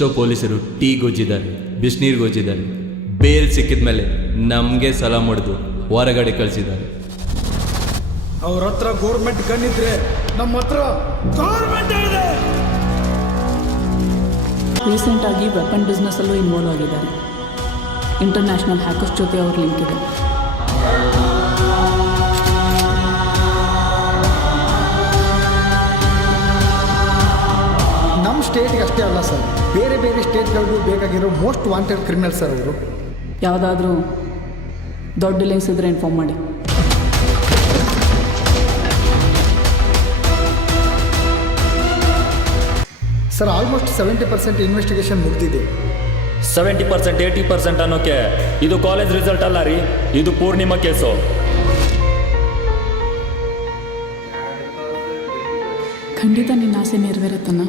ಎಷ್ಟೋ ಪೊಲೀಸರು ಟೀ ಗೊಜ್ಜಿದ್ದಾರೆ, ಬಿಸಿನೀರು ಗೊಜ್ಜಿದ್ದಾರೆ. ಬೇಲ್ ಸಿಕ್ಕಿದ ಮೇಲೆ ನಮಗೆ ಸಲ ಮಾಡಿದು ಹೊರಗಡೆ ಕಳಿಸಿದ್ದಾರೆ. ಅವ್ರ ಹತ್ರ ಗೌರ್ಮೆಂಟ್ ಗನ್ನಿದ್ರೆ ನಮ್ಮ ಹತ್ರ ಗೌರ್ಮೆಂಟ್ ಇದೆ. ರೀಸೆಂಟಾಗಿ ವೆಪನ್ ಬಿಸ್ನೆಸ್ಸಲ್ಲೂ ಇನ್ವಾಲ್ವ್ ಆಗಿದ್ದಾರೆ. ಇಂಟರ್ನ್ಯಾಷನಲ್ ಹ್ಯಾಕರ್ಸ್ ಜೊತೆ ಅವ್ರ ಲಿಂಕ್ ಇದೆ. ನಮ್ಮ ಸ್ಟೇಟ್ಗೆ ಅಷ್ಟೇ ಅಲ್ಲ ಸರ್, ಬೇರೆ ಬೇರೆ ಸ್ಟೇಟ್ಗಳಿಗೂ ಬೇಕಾಗಿರೋ ಮೋಸ್ಟ್ ವಾಂಟೆಡ್ ಕ್ರಿಮಿನಲ್ ಸರ್ ಅವರು. ಯಾವುದಾದ್ರೂ ದೊಡ್ಡ ಲಿಂಕ್ಸ್ ಇದ್ದರೆ ಇನ್ಫಾರ್ಮ್ ಮಾಡಿ. ಸರ್ ಆಲ್ಮೋಸ್ಟ್ 70% ಇನ್ವೆಸ್ಟಿಗೇಷನ್ ಮುಗಿದಿದೆ. 70% 80% ಅನ್ನೋಕ್ಕೆ ಇದು ಕಾಲೇಜ್ ರಿಸಲ್ಟ್ ಅಲ್ಲ ರೀ, ಇದು ಪೂರ್ಣಿಮಾ ಕೇಸು. ಖಂಡಿತ ನಿನ್ನ ಆಸೆ ನೆರವೇರುತ್ತಣ್ಣ.